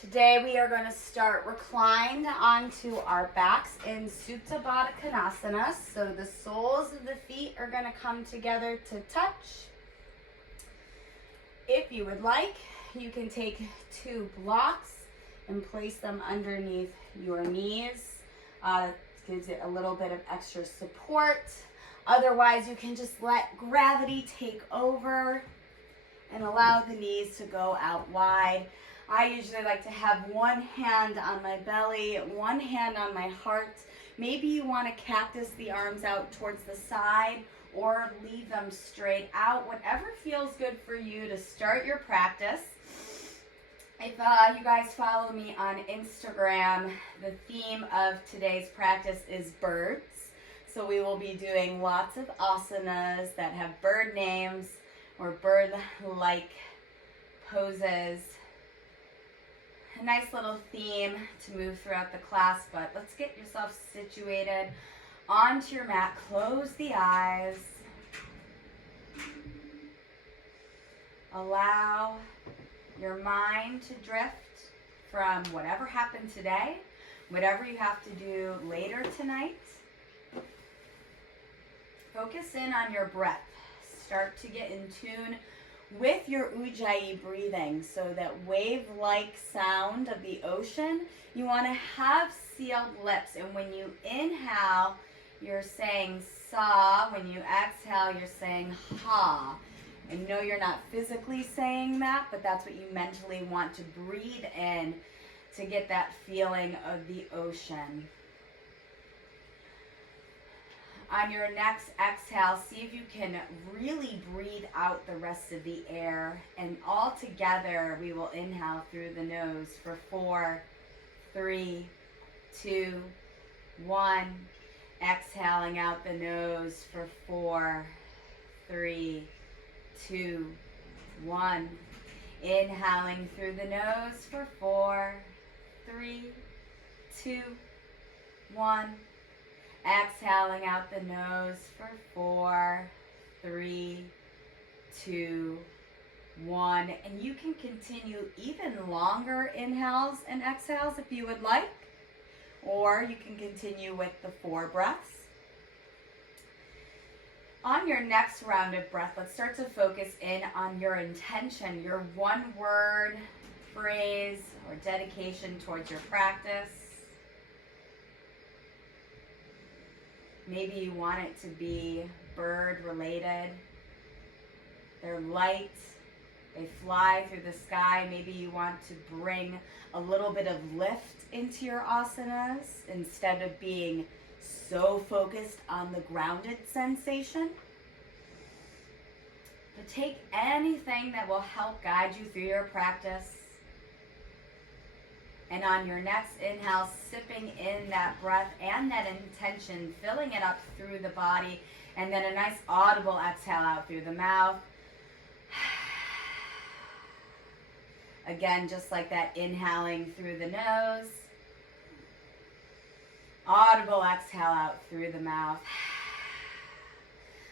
Today we are going to start reclined onto our backs in Supta Baddha Konasana. So the soles of the feet are going to come together to touch. If you would like, you can take 2 blocks and place them underneath your knees. Gives it a little bit of extra support. Otherwise, you can just let gravity take over and allow the knees to go out wide. I usually like to have one hand on my belly, one hand on my heart. Maybe you want to cactus the arms out towards the side or leave them straight out. Whatever feels good for you to start your practice. If you guys follow me on Instagram, the theme of today's practice is birds. So we will be doing lots of asanas that have bird names or bird-like poses. A nice little theme to move throughout the class, but let's get yourself situated onto your mat. Close the eyes. Allow your mind to drift from whatever happened today, whatever you have to do later tonight. Focus in on your breath. Start to get in tune with your ujjayi breathing, so that wave-like sound of the ocean. You want to have sealed lips, and when you inhale, you're saying sa. When you exhale, you're saying ha. And no, you're not physically saying that, but that's what you mentally want to breathe in to get that feeling of the ocean. On your next exhale, see if you can really breathe out the rest of the air. And all together, we will inhale through the nose for 4, 3, 2, 1. Exhaling out the nose for 4, 3, 2, 1. Inhaling through the nose for 4, 3, 2, 1. Exhaling out the nose for 4, 3, 2, 1. And you can continue even longer inhales and exhales if you would like, or you can continue with the 4 breaths. On your next round of breath, let's start to focus in on your intention, your one word, phrase, or dedication towards your practice. Maybe you want it to be bird related. They're light, they fly through the sky. Maybe you want to bring a little bit of lift into your asanas instead of being so focused on the grounded sensation. But take anything that will help guide you through your practice. And on your next inhale, sipping in that breath and that intention, filling it up through the body, and then a nice audible exhale out through the mouth. Again, just like that, inhaling through the nose. Audible exhale out through the mouth.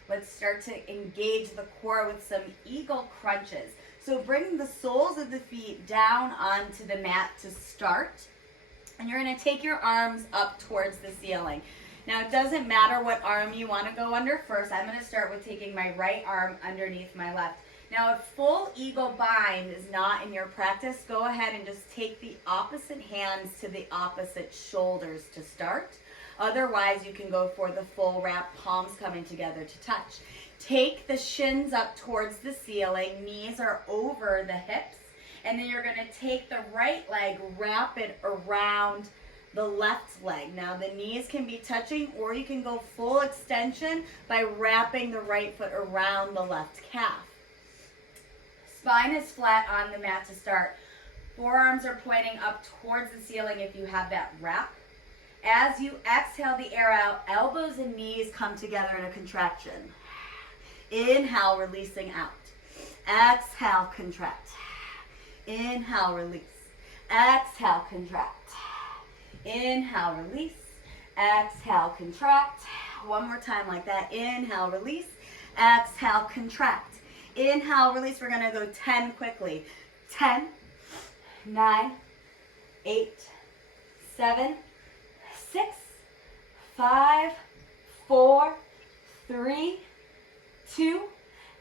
Let's start to engage the core with some eagle crunches. So bring the soles of the feet down onto the mat to start. And you're going to take your arms up towards the ceiling. Now, it doesn't matter what arm you want to go under first. I'm going to start with taking my right arm underneath my left. Now, if full eagle bind is not in your practice, go ahead and just take the opposite hands to the opposite shoulders to start. Otherwise, you can go for the full wrap, palms coming together to touch. Take the shins up towards the ceiling, knees are over the hips, and then you're going to take the right leg, wrap it around the left leg. Now the knees can be touching, or you can go full extension by wrapping the right foot around the left calf. Spine is flat on the mat to start. Forearms are pointing up towards the ceiling if you have that wrap. As you exhale the air out, elbows and knees come together in a contraction. Inhale, releasing out. Exhale, contract. Inhale, release. Exhale, contract. Inhale, release. Exhale, contract. One more time like that. Inhale, release. Exhale, contract. Inhale, release. We're going to go 10 quickly. 10, 9, 8, 7, 6, 5, 4, 3, 2,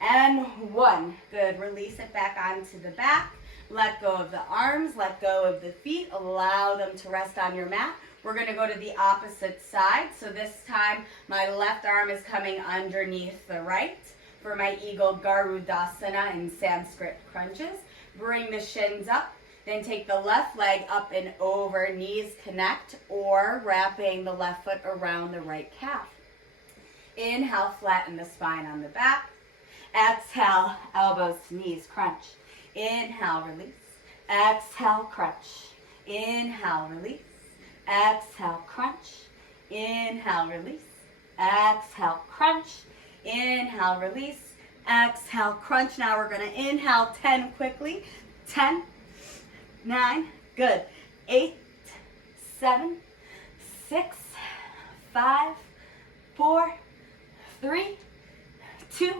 and 1. Good. Release it back onto the back. Let go of the arms. Let go of the feet. Allow them to rest on your mat. We're going to go to the opposite side. So this time, my left arm is coming underneath the right for my Eagle Garudasana in Sanskrit crunches. Bring the shins up. Then take the left leg up and over. Knees connect, or wrapping the left foot around the right calf. Inhale, flatten the spine on the back. Exhale, elbows to knees, crunch. Inhale, release. Exhale, crunch. Inhale, release. Exhale, crunch. Inhale, release. Exhale, crunch. Inhale, release. Exhale, crunch. Now we're going to inhale 10 quickly. 10, 9, good. 8, 7, 6, 5, 4, 3, 2,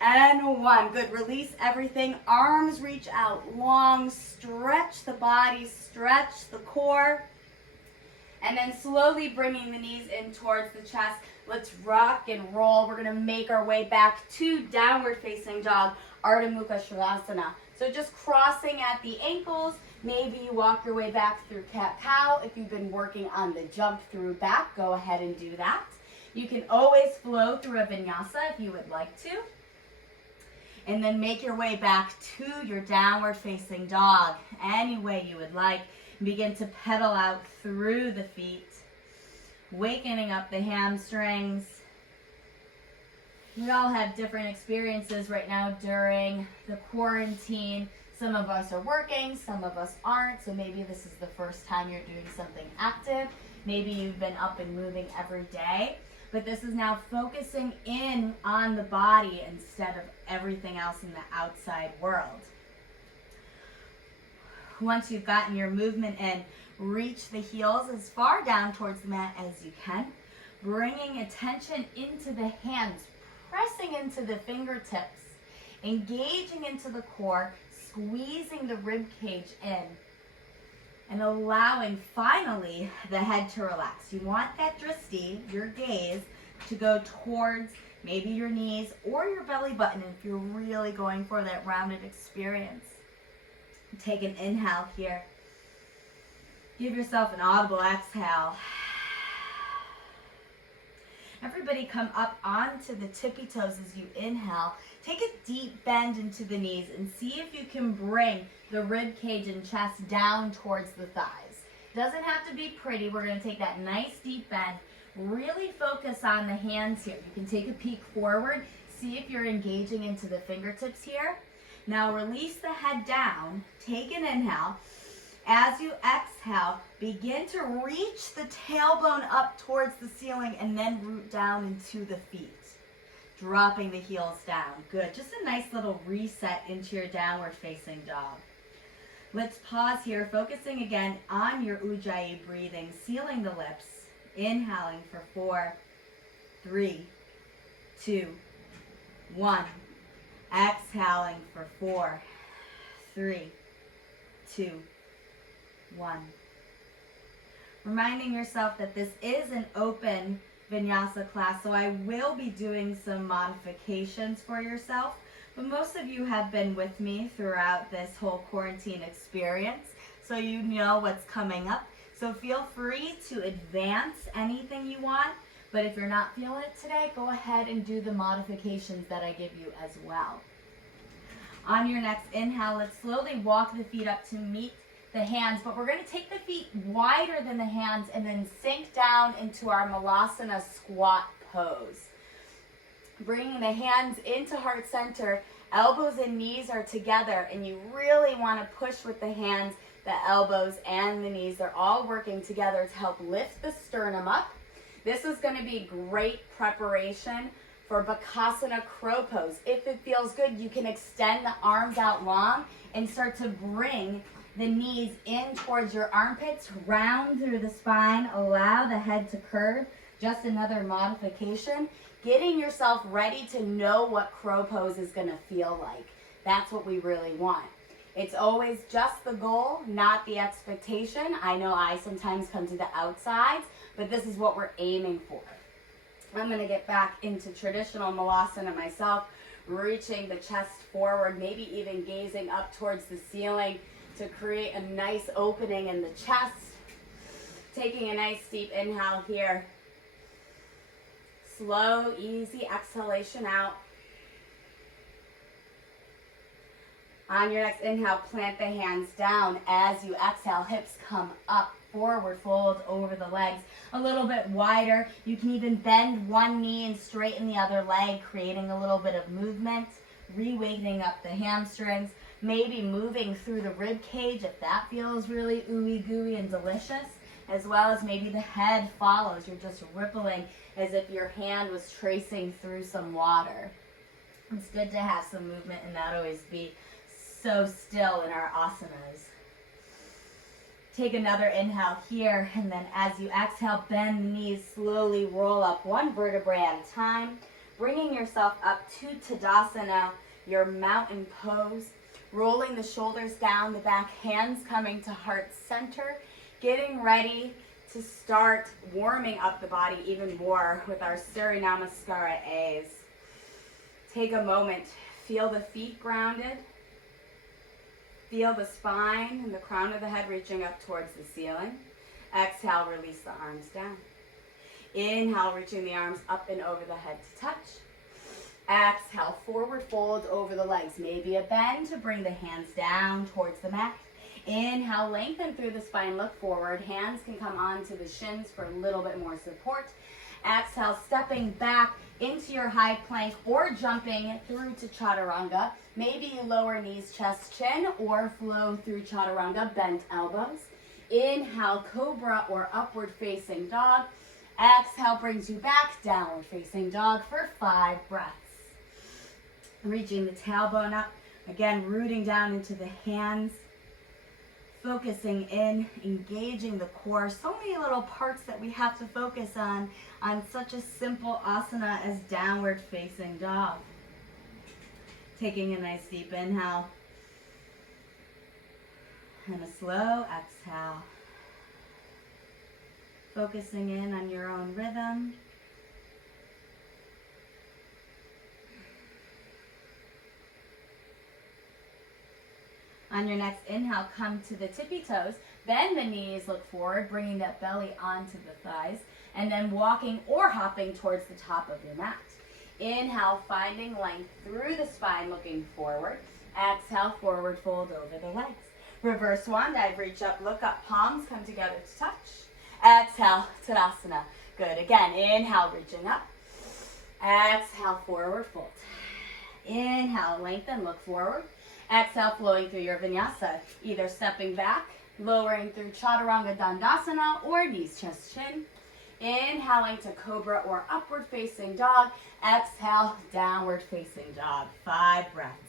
and 1. Good. Release everything. Arms reach out long. Stretch the body. Stretch the core. And then slowly bringing the knees in towards the chest. Let's rock and roll. We're going to make our way back to downward facing dog, Ardha Mukha Svanasana. So just crossing at the ankles. Maybe you walk your way back through cat-cow. If you've been working on the jump through back, go ahead and do that. You can always flow through a vinyasa if you would like to. And then make your way back to your downward facing dog any way you would like. Begin to pedal out through the feet, wakening up the hamstrings. We all have different experiences right now during the quarantine. Some of us are working, some of us aren't, so maybe this is the first time you're doing something active. Maybe you've been up and moving every day, but this is now focusing in on the body instead of everything else in the outside world. Once you've gotten your movement in, reach the heels as far down towards the mat as you can, bringing attention into the hands, pressing into the fingertips, engaging into the core, squeezing the rib cage in, and allowing finally the head to relax. You want that drishti, your gaze, to go towards maybe your knees or your belly button if you're really going for that rounded experience. Take an inhale here. Give yourself an audible exhale. Everybody come up onto the tippy toes as you inhale. Take a deep bend into the knees and see if you can bring the rib cage and chest down towards the thighs. Doesn't have to be pretty. We're going to take that nice deep bend. Really focus on the hands here. You can take a peek forward. See if you're engaging into the fingertips here. Now release the head down. Take an inhale. As you exhale, begin to reach the tailbone up towards the ceiling and then root down into the feet. Dropping the heels down. Good. Just a nice little reset into your downward facing dog. Let's pause here, focusing again on your Ujjayi breathing, sealing the lips. Inhaling for 4, 3, 2, 1. Exhaling for 4, 3, 2, 1. Reminding yourself that this is an open vinyasa class, so I will be doing some modifications for yourself, but most of you have been with me throughout this whole quarantine experience, so you know what's coming up. So feel free to advance anything you want, but if you're not feeling it today, go ahead and do the modifications that I give you as well. On your next inhale, let's slowly walk the feet up to meet the hands, but we're going to take the feet wider than the hands and then sink down into our Malasana squat pose. Bringing the hands into heart center, elbows and knees are together, and you really want to push with the hands, the elbows, and the knees. They're all working together to help lift the sternum up. This is going to be great preparation for Bakasana crow pose. If it feels good, you can extend the arms out long and start to bring the knees in towards your armpits, round through the spine, allow the head to curve. Just another modification. Getting yourself ready to know what crow pose is going to feel like. That's what we really want. It's always just the goal, not the expectation. I know I sometimes come to the outsides, but this is what we're aiming for. I'm going to get back into traditional malasana myself, reaching the chest forward, maybe even gazing up towards the ceiling to create a nice opening in the chest. Taking a nice deep inhale here. Slow, easy exhalation out. On your next inhale, plant the hands down. As you exhale, hips come up, forward fold over the legs. A little bit wider. You can even bend one knee and straighten the other leg, creating a little bit of movement, re-wakening up the hamstrings, maybe moving through the rib cage if that feels really ooey gooey and delicious, as well as maybe the head follows. You're just rippling as if your hand was tracing through some water. It's good to have some movement and not always be so still in our asanas. Take another inhale here, and then as you exhale, bend the knees, slowly roll up one vertebrae at a time, bringing yourself up to Tadasana, your mountain pose, rolling the shoulders down the back, hands coming to heart center, getting ready to start warming up the body even more with our Surya Namaskara A's. Take a moment, feel the feet grounded. Feel the spine and the crown of the head reaching up towards the ceiling. Exhale, release the arms down. Inhale, reaching the arms up and over the head to touch. Exhale, forward fold over the legs. Maybe a bend to bring the hands down towards the mat. Inhale, lengthen through the spine, look forward. Hands can come onto the shins for a little bit more support. Exhale, stepping back into your high plank or jumping through to chaturanga. Maybe you lower knees, chest, chin, or flow through chaturanga, bent elbows. Inhale, cobra or upward facing dog. Exhale brings you back, downward facing dog for 5 breaths. Reaching the tailbone up, again rooting down into the hands. Focusing in, engaging the core. So many little parts that we have to focus on such a simple asana as downward facing dog. Taking a nice deep inhale and a slow exhale. Focusing in on your own rhythm. On your next inhale, come to the tippy toes. Bend the knees, look forward, bringing that belly onto the thighs, and then walking or hopping towards the top of your mat. Inhale, finding length through the spine, looking forward. Exhale, forward fold over the legs. Reverse swan dive, reach up, look up, palms come together to touch. Exhale, Tadasana. Good. Again, inhale, reaching up. Exhale, forward fold. Inhale, lengthen, look forward. Exhale, flowing through your vinyasa, either stepping back, lowering through chaturanga dandasana, or knees, chest, chin. Inhaling to cobra or upward facing dog. Exhale, downward facing dog. 5 breaths.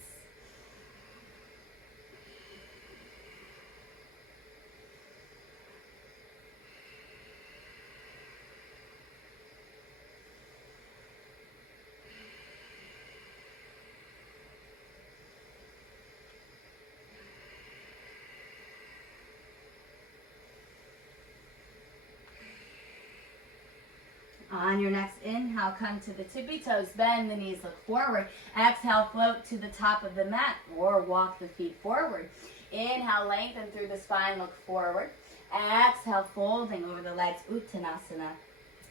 On your next inhale, come to the tippy toes, bend the knees, look forward. Exhale, float to the top of the mat or walk the feet forward. Inhale, lengthen through the spine, look forward. Exhale, folding over the legs, Uttanasana.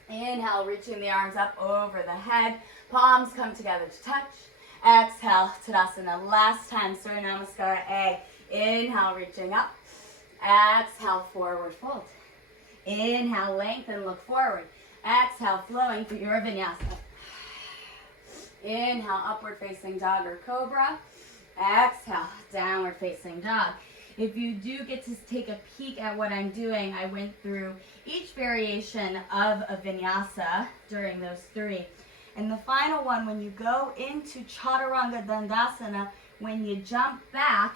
Inhale, reaching the arms up over the head. Palms come together to touch. Exhale, Tadasana. Last time, Surya Namaskara A. Inhale, reaching up. Exhale, forward fold. Inhale, lengthen, look forward. Exhale, flowing through your vinyasa. Inhale, upward facing dog or cobra. Exhale, downward facing dog. If you do get to take a peek at what I'm doing, I went through each variation of a vinyasa during those 3. And the final one, when you go into chaturanga dandasana, when you jump back,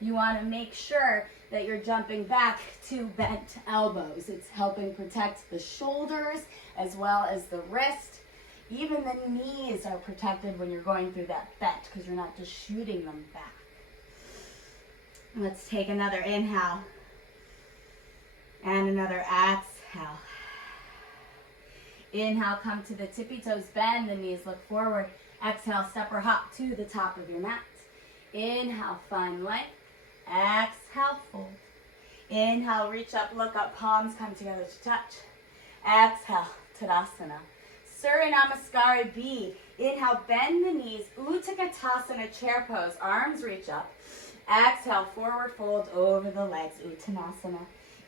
you want to make sure that you're jumping back to bent elbows. It's helping protect the shoulders as well as the wrist. Even the knees are protected when you're going through that bent because you're not just shooting them back. Let's take another inhale and another exhale. Inhale, come to the tippy toes, bend the knees, look forward. Exhale, step or hop to the top of your mat. Inhale, find length. Exhale, fold. Inhale, reach up, look up, palms come together to touch. Exhale, Tadasana. Surya Namaskara B. Inhale, bend the knees, Utkatasana chair pose, arms reach up. Exhale, forward fold over the legs, Uttanasana.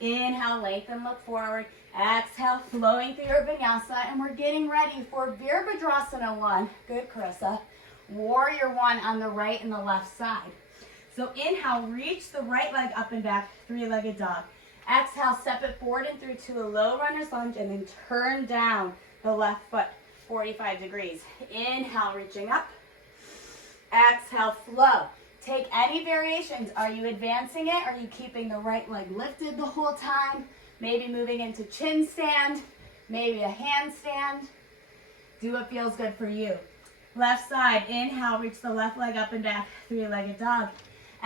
Inhale, lengthen, look forward. Exhale, flowing through your vinyasa, and we're getting ready for Virabhadrasana 1. Good, Carissa. Warrior 1 on the right and the left side. So inhale, reach the right leg up and back, three-legged dog. Exhale, step it forward and through to a low runner's lunge, and then turn down the left foot 45 degrees. Inhale, reaching up. Exhale, flow. Take any variations. Are you advancing it? Are you keeping the right leg lifted the whole time? Maybe moving into chin stand, maybe a handstand. Do what feels good for you. Left side, inhale, reach the left leg up and back, three-legged dog.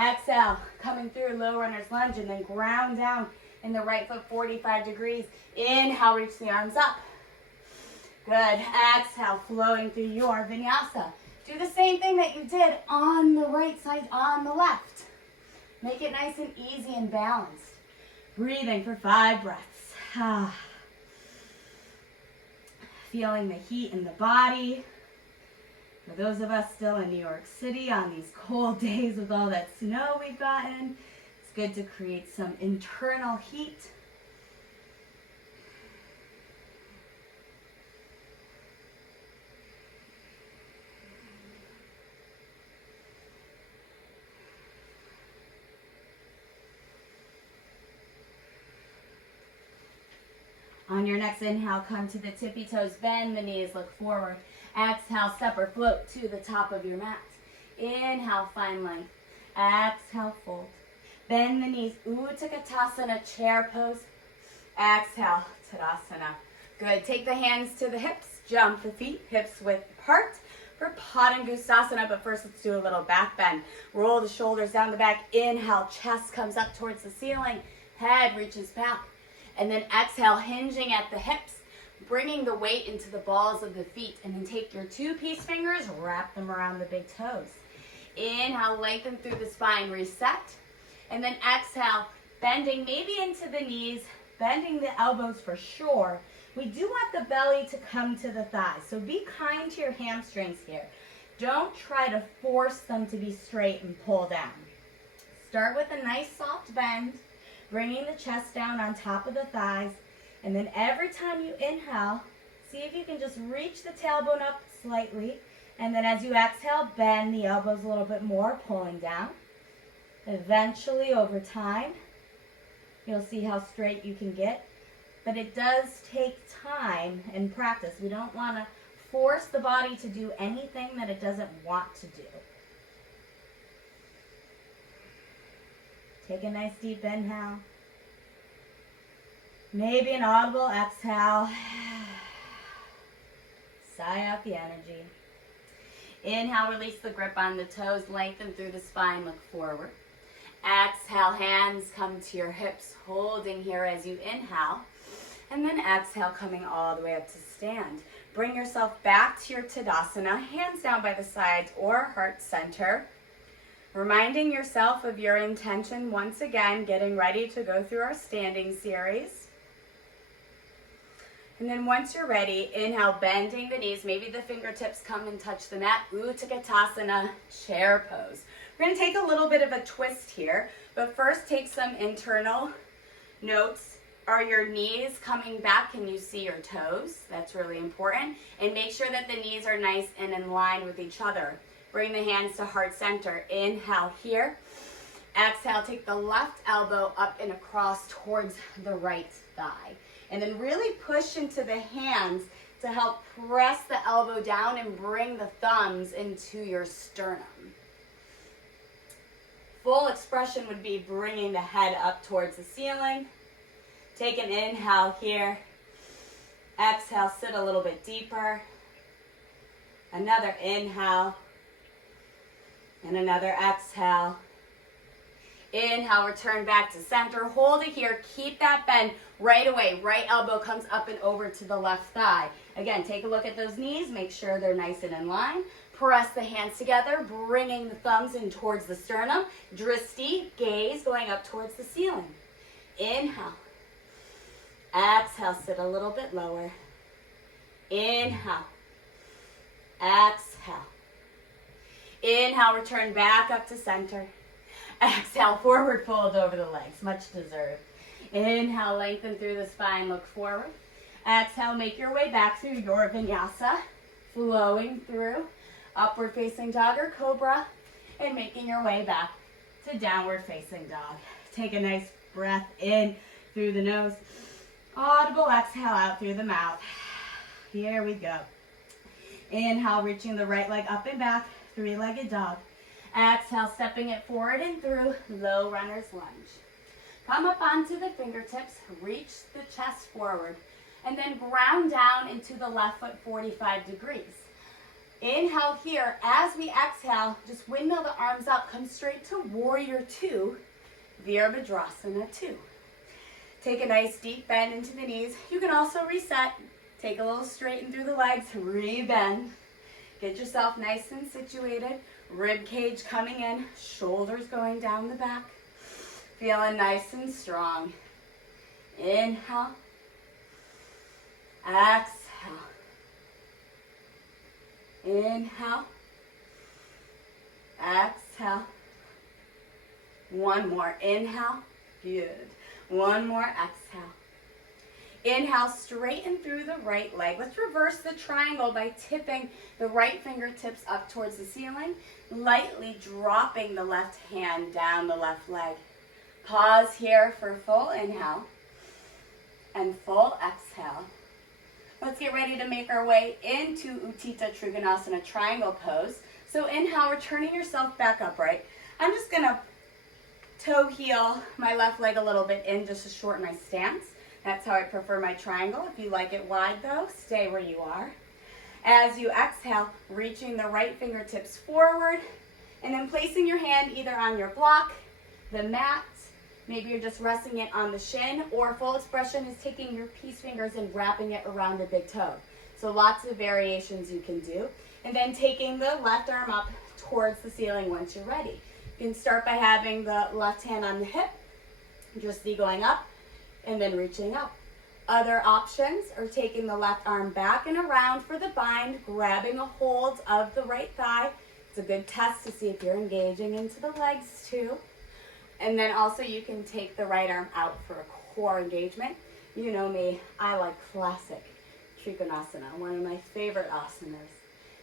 Exhale, coming through low runner's lunge, and then ground down in the right foot 45 degrees. Inhale, reach the arms up. Good. Exhale, flowing through your vinyasa. Do the same thing that you did on the right side, on the left. Make it nice and easy and balanced. Breathing for 5 breaths. Feeling the heat in the body. For those of us still in New York City on these cold days with all that snow we've gotten, it's good to create some internal heat. On your next inhale, come to the tippy toes, bend the knees, look forward. Exhale, step or float to the top of your mat. Inhale, find length. Exhale, fold. Bend the knees, Utkatasana chair pose. Exhale, Tadasana. Good, take the hands to the hips, jump the feet, hips width apart for Padangustasana, but first let's do a little back bend. Roll the shoulders down the back, inhale, chest comes up towards the ceiling, head reaches back. And then exhale, hinging at the hips, bringing the weight into the balls of the feet. And then take your 2-piece fingers, wrap them around the big toes. Inhale, lengthen through the spine, reset. And then exhale, bending maybe into the knees, bending the elbows for sure. We do want the belly to come to the thighs. So be kind to your hamstrings here. Don't try to force them to be straight and pull down. Start with a nice soft bend. Bringing the chest down on top of the thighs. And then every time you inhale, see if you can just reach the tailbone up slightly. And then as you exhale, bend the elbows a little bit more, pulling down. Eventually, over time, you'll see how straight you can get. But it does take time and practice. We don't want to force the body to do anything that it doesn't want to do. Take a nice deep inhale. Maybe an audible exhale. Sigh out the energy. Inhale, release the grip on the toes, lengthen through the spine, look forward. Exhale, hands come to your hips, holding here as you inhale. And then exhale, coming all the way up to stand. Bring yourself back to your Tadasana, hands down by the sides or heart center. Reminding yourself of your intention once again, getting ready to go through our standing series. And then once you're ready, inhale, bending the knees. Maybe the fingertips come and touch the mat. Utkatasana, chair pose. We're going to take a little bit of a twist here, but first take some internal notes. Are your knees coming back? Can you see your toes? That's really important. And make sure that the knees are nice and in line with each other. Bring the hands to heart center. Inhale here. Exhale, take the left elbow up and across towards the right thigh. And then really push into the hands to help press the elbow down and bring the thumbs into your sternum. Full expression would be bringing the head up towards the ceiling. Take an inhale here. Exhale, sit a little bit deeper. Another inhale. And another exhale. Inhale, return back to center. Hold it here. Keep that bend right away. Right elbow comes up and over to the left thigh. Again, take a look at those knees. Make sure they're nice and in line. Press the hands together, bringing the thumbs in towards the sternum. Dristi, gaze going up towards the ceiling. Inhale. Exhale, sit a little bit lower. Inhale. Exhale. Inhale, return back up to center. Exhale, forward fold over the legs, much deserved. Inhale, lengthen through the spine, look forward. Exhale, make your way back through your vinyasa, flowing through upward facing dog or cobra, and making your way back to downward facing dog. Take a nice breath in through the nose. Audible exhale out through the mouth. Here we go. Inhale, reaching the right leg up and back, three-legged dog. Exhale, stepping it forward and through, low runner's lunge. Come up onto the fingertips, reach the chest forward, and then ground down into the left foot 45 degrees. Inhale here. As we exhale, just windmill the arms up, come straight to warrior two, Virabhadrasana 2. Take a nice deep bend into the knees. You can also reset. Take a little straighten through the legs, re-bend. Get yourself nice and situated. Rib cage coming in, shoulders going down the back. Feeling nice and strong. Inhale. Exhale. Inhale. Exhale. One more. Inhale. Good. One more. Exhale. Inhale, straighten through the right leg. Let's reverse the triangle by tipping the right fingertips up towards the ceiling, lightly dropping the left hand down the left leg. Pause here for full inhale and full exhale. Let's get ready to make our way into Utthita Trikonasana triangle pose. So inhale, returning yourself back upright. I'm just going to toe heel my left leg a little bit in just to shorten my stance. That's how I prefer my triangle. If you like it wide though, stay where you are. As you exhale, reaching the right fingertips forward, and then placing your hand either on your block, the mat, maybe you're just resting it on the shin, or full expression is taking your peace fingers and wrapping it around the big toe. So lots of variations you can do. And then taking the left arm up towards the ceiling once you're ready. You can start by having the left hand on the hip, just going up, and then reaching up. Other options are taking the left arm back and around for the bind, grabbing a hold of the right thigh. It's a good test to see if you're engaging into the legs too. And then also you can take the right arm out for a core engagement. You know me, I like classic Trikonasana, one of my favorite asanas.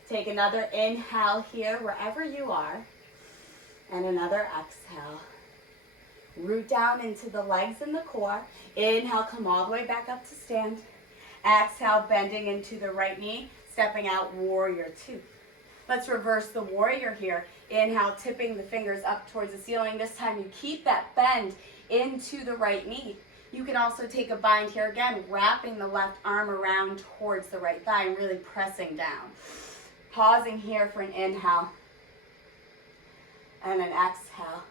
Take another inhale here wherever you are, and another exhale. Root down into the legs and the core. Inhale, come all the way back up to stand. Exhale, bending into the right knee, stepping out, warrior two. Let's reverse the warrior here. Inhale, tipping the fingers up towards the ceiling. This time you keep that bend into the right knee. You can also take a bind here again, wrapping the left arm around towards the right thigh and really pressing down. Pausing here for an inhale and an exhale.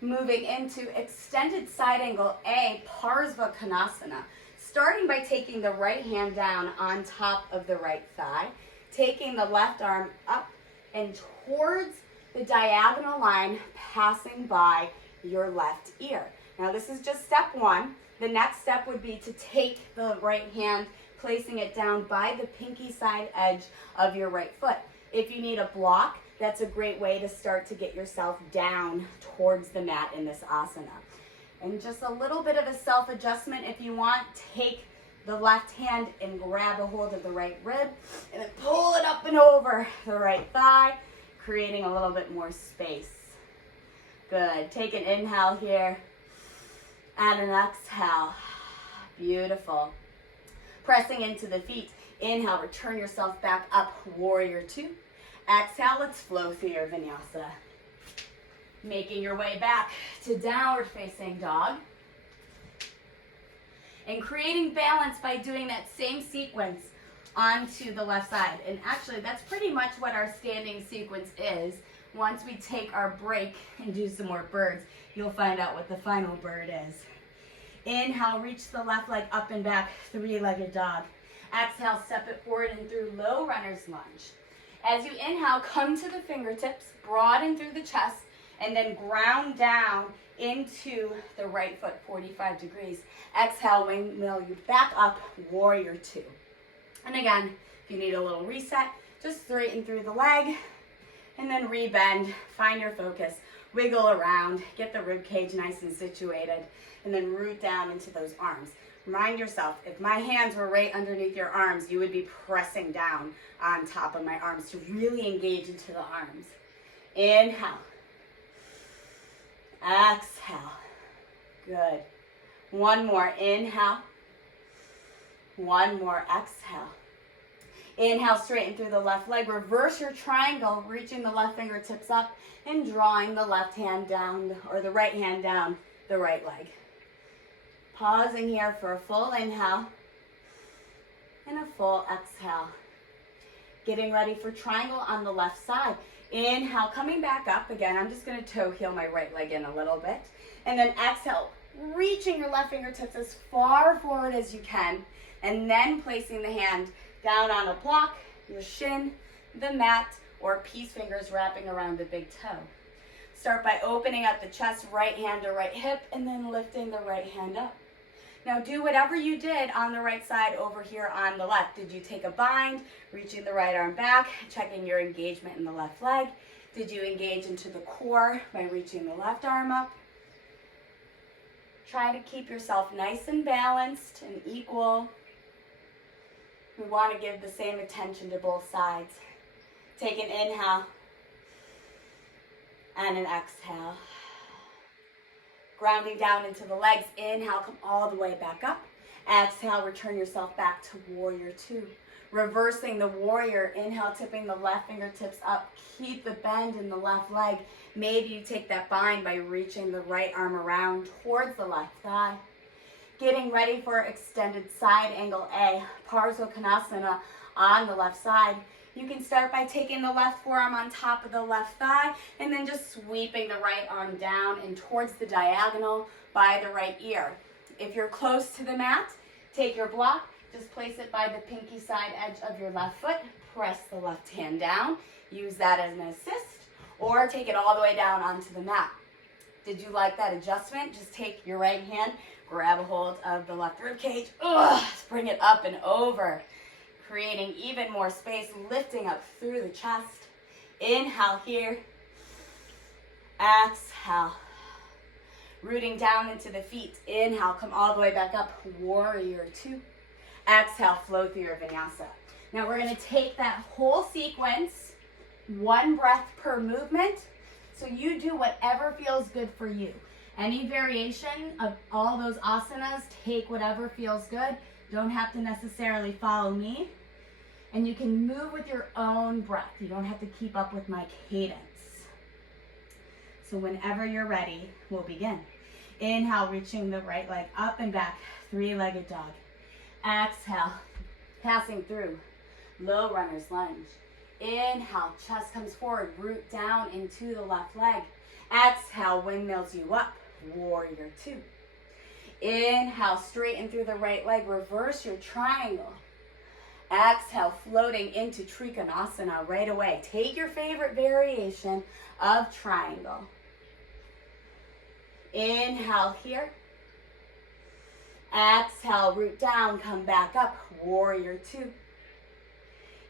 Moving into extended side angle A, Parsva Konasana. Starting by taking the right hand down on top of the right thigh, taking the left arm up and towards the diagonal line, passing by your left ear. Now this is just step one. The next step would be to take the right hand, placing it down by the pinky side edge of your right foot. If you need a block, that's a great way to start to get yourself down towards the mat in this asana. And just a little bit of a self-adjustment if you want, take the left hand and grab a hold of the right rib and then pull it up and over the right thigh, creating a little bit more space. Good. Take an inhale here and an exhale. Beautiful. Pressing into the feet. Inhale, return yourself back up, warrior two. Exhale, let's flow through your vinyasa. Making your way back to downward facing dog. And creating balance by doing that same sequence onto the left side. And actually, that's pretty much what our standing sequence is. Once we take our break and do some more birds, you'll find out what the final bird is. Inhale, reach the left leg up and back, three-legged dog. Exhale, step it forward and through low runner's lunge. As you inhale, come to the fingertips, broaden through the chest, and then ground down into the right foot, 45 degrees. Exhale, windmill you back up, warrior two. And again, if you need a little reset, just straighten through the leg, and then rebend, find your focus, wiggle around, get the rib cage nice and situated, and then root down into those arms. Remind yourself, if my hands were right underneath your arms, you would be pressing down on top of my arms to really engage into the arms. Inhale. Exhale. Good. One more. Inhale. One more. Exhale. Inhale, straighten through the left leg. Reverse your triangle, reaching the left fingertips up and drawing the left hand down, or the right hand down the right leg. Pausing here for a full inhale and a full exhale. Getting ready for triangle on the left side. Inhale, coming back up again. I'm just going to toe heel my right leg in a little bit. And then exhale, reaching your left fingertips as far forward as you can. And then placing the hand down on a block, your shin, the mat, or peace fingers wrapping around the big toe. Start by opening up the chest, right hand to right hip, and then lifting the right hand up. Now do whatever you did on the right side over here on the left. Did you take a bind, reaching the right arm back, checking your engagement in the left leg? Did you engage into the core by reaching the left arm up? Try to keep yourself nice and balanced and equal. We want to give the same attention to both sides. Take an inhale and an exhale. Grounding down into the legs. Inhale, come all the way back up. Exhale, return yourself back to warrior two. Reversing the warrior. Inhale, tipping the left fingertips up. Keep the bend in the left leg. Maybe you take that bind by reaching the right arm around towards the left thigh. Getting ready for extended side angle A, Parsvakonasana on the left side. You can start by taking the left forearm on top of the left thigh and then just sweeping the right arm down and towards the diagonal by the right ear. If you're close to the mat, take your block, just place it by the pinky side edge of your left foot, press the left hand down, use that as an assist, or take it all the way down onto the mat. Did you like that adjustment? Just take your right hand, grab a hold of the left rib cage, bring it up and over, creating even more space, lifting up through the chest. Inhale here. Exhale. Rooting down into the feet. Inhale, come all the way back up. Warrior two. Exhale, flow through your vinyasa. Now we're going to take that whole sequence, one breath per movement. So you do whatever feels good for you. Any variation of all those asanas, take whatever feels good. Don't have to necessarily follow me. And you can move with your own breath. You don't have to keep up with my cadence. So whenever you're ready, we'll begin. Inhale, reaching the right leg up and back, three-legged dog. Exhale, passing through, low runner's lunge. Inhale, chest comes forward, root down into the left leg. Exhale, windmills you up, warrior two. Inhale, straighten through the right leg, reverse your triangle. Exhale, floating into Trikonasana right away. Take your favorite variation of triangle. Inhale here. Exhale, root down, come back up, warrior two.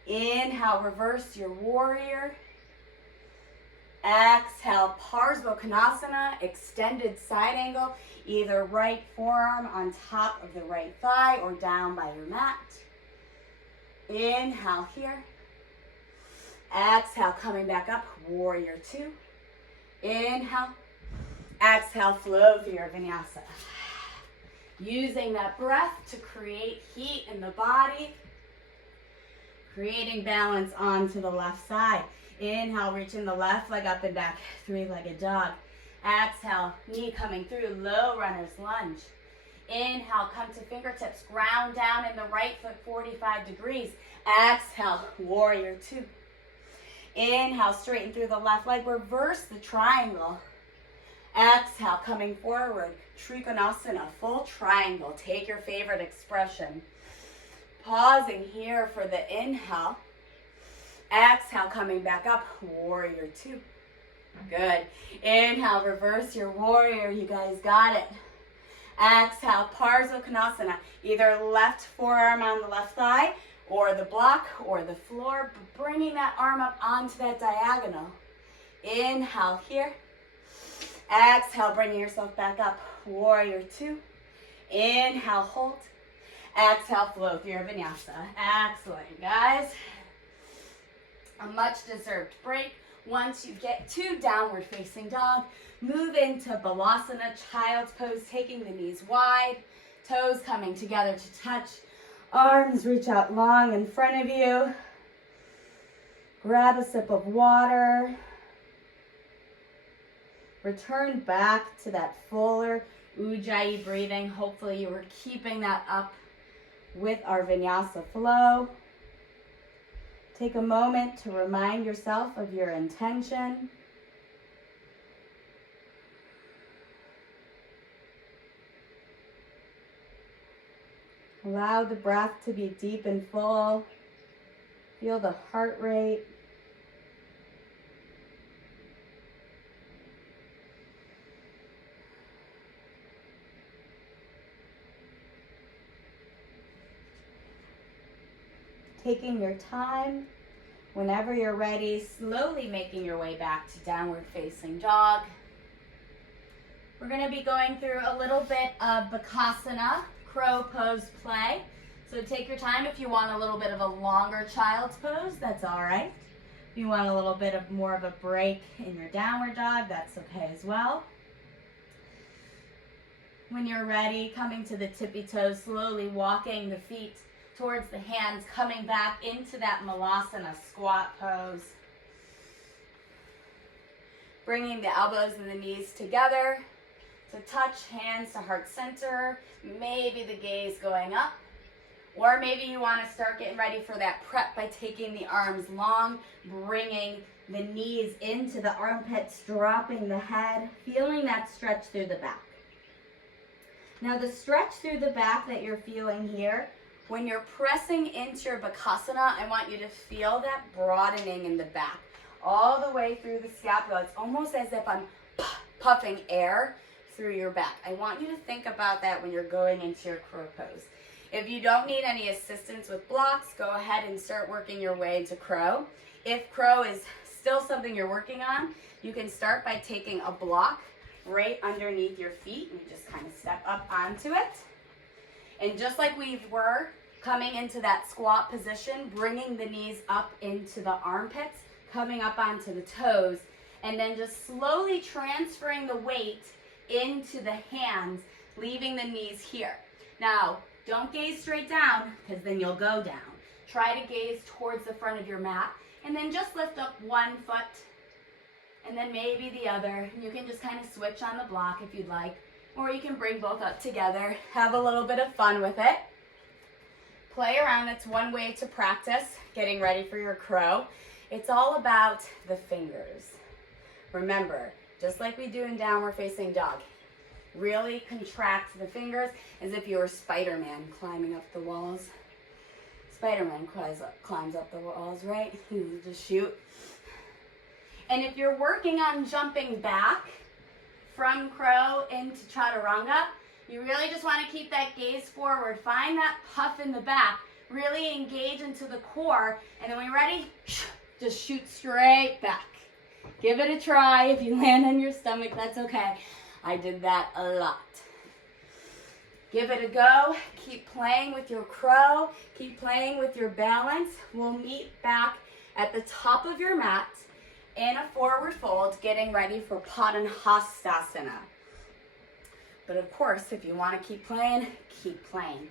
Inhale, reverse your warrior. Exhale, Parsvakonasana, extended side angle, either right forearm on top of the right thigh or down by your mat. Inhale here. Exhale, coming back up, warrior two. Inhale. Exhale, flow through your vinyasa. Using that breath to create heat in the body. Creating balance onto the left side. Inhale, reaching the left leg up and back, three-legged dog. Exhale, knee coming through, low runner's lunge. Inhale, come to fingertips, ground down in the right foot, 45 degrees. Exhale, warrior two. Inhale, straighten through the left leg. Reverse the triangle. Exhale, coming forward. Trikonasana, full triangle. Take your favorite expression. Pausing here for the inhale. Exhale, coming back up. Warrior two. Good. Inhale, reverse your warrior. You guys got it. Exhale, Parsvakonasana. Either left forearm on the left thigh, or the block, or the floor. Bringing that arm up onto that diagonal. Inhale here. Exhale, bringing yourself back up. Warrior two. Inhale, hold. Exhale, flow through your vinyasa. Excellent, guys. A much deserved break. Once you get to downward facing dog, move into Balasana, child's pose, taking the knees wide, toes coming together to touch, arms reach out long in front of you. Grab a sip of water. Return back to that fuller Ujjayi breathing. Hopefully you were keeping that up with our Vinyasa flow. Take a moment to remind yourself of your intention. Allow the breath to be deep and full. Feel the heart rate. Taking your time, whenever you're ready, slowly making your way back to downward facing dog. We're going to be going through a little bit of Bakasana, crow pose play. So take your time. If you want a little bit of a longer child's pose, that's all right. If you want a little bit of more of a break in your downward dog, that's okay as well. When you're ready, coming to the tippy toes, slowly walking the feet towards the hands, coming back into that Malasana squat pose. Bringing the elbows and the knees together to touch, hands to heart center, maybe the gaze going up. Or maybe you want to start getting ready for that prep by taking the arms long, bringing the knees into the armpits, dropping the head, feeling that stretch through the back. Now the stretch through the back that you're feeling here, when you're pressing into your Bakasana, I want you to feel that broadening in the back, all the way through the scapula. It's almost as if I'm puffing air through your back. I want you to think about that when you're going into your crow pose. If you don't need any assistance with blocks, go ahead and start working your way into crow. If crow is still something you're working on, you can start by taking a block right underneath your feet and just kind of step up onto it. And just like we were coming into that squat position, bringing the knees up into the armpits, coming up onto the toes, and then just slowly transferring the weight into the hands, leaving the knees here. Now, don't gaze straight down because then you'll go down. Try to gaze towards the front of your mat and then just lift up one foot and then maybe the other. You can just kind of switch on the block if you'd like, or you can bring both up together. Have a little bit of fun with it. Play around. It's one way to practice getting ready for your crow. It's all about the fingers. Remember, just like we do in downward facing dog, really contract the fingers as if you were Spider-Man climbing up the walls. Spider-Man climbs up the walls, right? Just shoot. And if you're working on jumping back from crow into chaturanga, you really just want to keep that gaze forward. Find that puff in the back. Really engage into the core. And then when you're ready, just shoot straight back. Give it a try. If you land on your stomach, that's okay. I did that a lot. Give it a go. Keep playing with your crow. Keep playing with your balance. We'll meet back at the top of your mat in a forward fold, getting ready for Padangusthasana. But of course, if you want to keep playing, keep playing.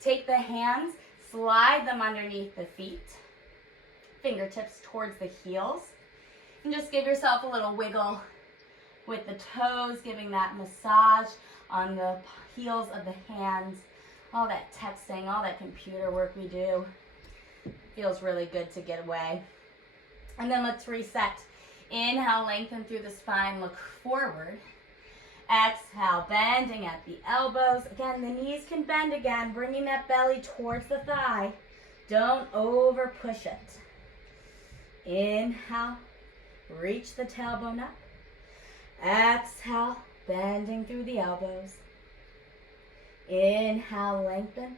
Take the hands, slide them underneath the feet, fingertips towards the heels, and just give yourself a little wiggle with the toes, giving that massage on the heels of the hands. All that texting, all that computer work we do, feels really good to get away. And then let's reset. Inhale, lengthen through the spine, look forward. Exhale, bending at the elbows. Again, the knees can bend again, bringing that belly towards the thigh. Don't over push it. Inhale, reach the tailbone up. Exhale, bending through the elbows. Inhale, lengthen.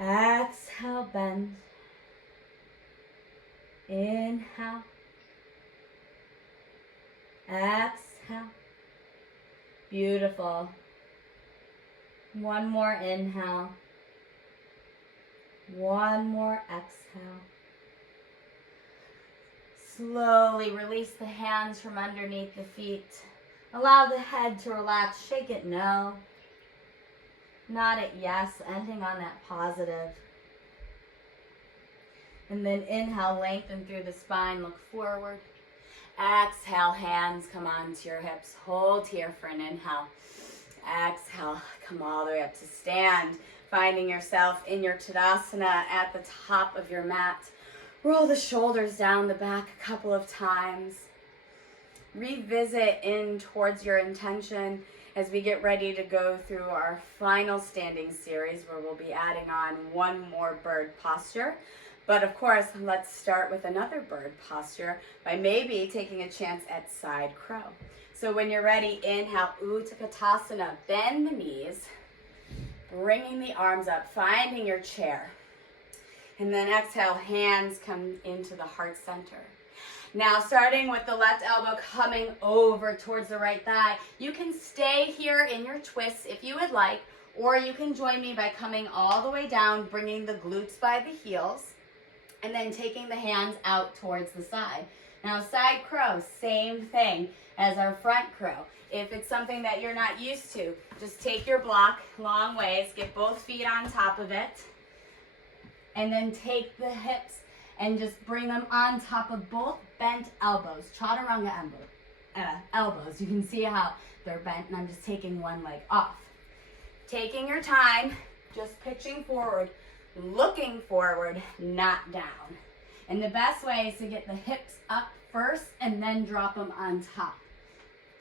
Exhale, bend. Inhale. Exhale. Beautiful. One more inhale. One more exhale. Slowly release the hands from underneath the feet. Allow the head to relax. Shake it no. Nod it yes, ending on that positive. And then inhale, lengthen through the spine, look forward. Exhale, hands come onto your hips. Hold here for an inhale. Exhale, come all the way up to stand. Finding yourself in your Tadasana at the top of your mat. Roll the shoulders down the back a couple of times. Revisit in towards your intention as we get ready to go through our final standing series where we'll be adding on one more bird posture. But of course, let's start with another bird posture by maybe taking a chance at side crow. So when you're ready, inhale, Utkatasana, bend the knees, bringing the arms up, finding your chair. And then exhale, hands come into the heart center. Now starting with the left elbow coming over towards the right thigh. You can stay here in your twists if you would like, or you can join me by coming all the way down, bringing the glutes by the heels, and then taking the hands out towards the side. Now side crow, same thing as our front crow. If it's something that you're not used to, just take your block long ways, get both feet on top of it, and then take the hips and just bring them on top of both bent elbows, chaturanga elbows. You can see how they're bent, and I'm just taking one leg off. Taking your time, just pitching forward, looking forward, not down. And the best way is to get the hips up first and then drop them on top.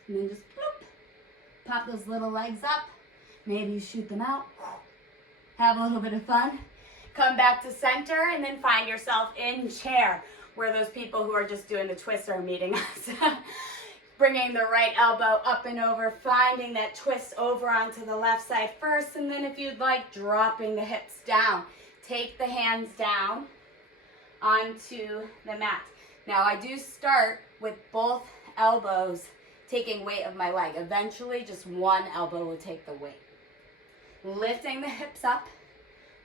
And then just bloop, pop those little legs up. Maybe you shoot them out. Have a little bit of fun. Come back to center and then find yourself in chair, where those people who are just doing the twist are meeting us. Bringing the right elbow up and over, finding that twist over onto the left side first, and then if you'd like, dropping the hips down. Take the hands down onto the mat. Now I do start with both elbows taking weight of my leg. Eventually, just one elbow will take the weight. Lifting the hips up,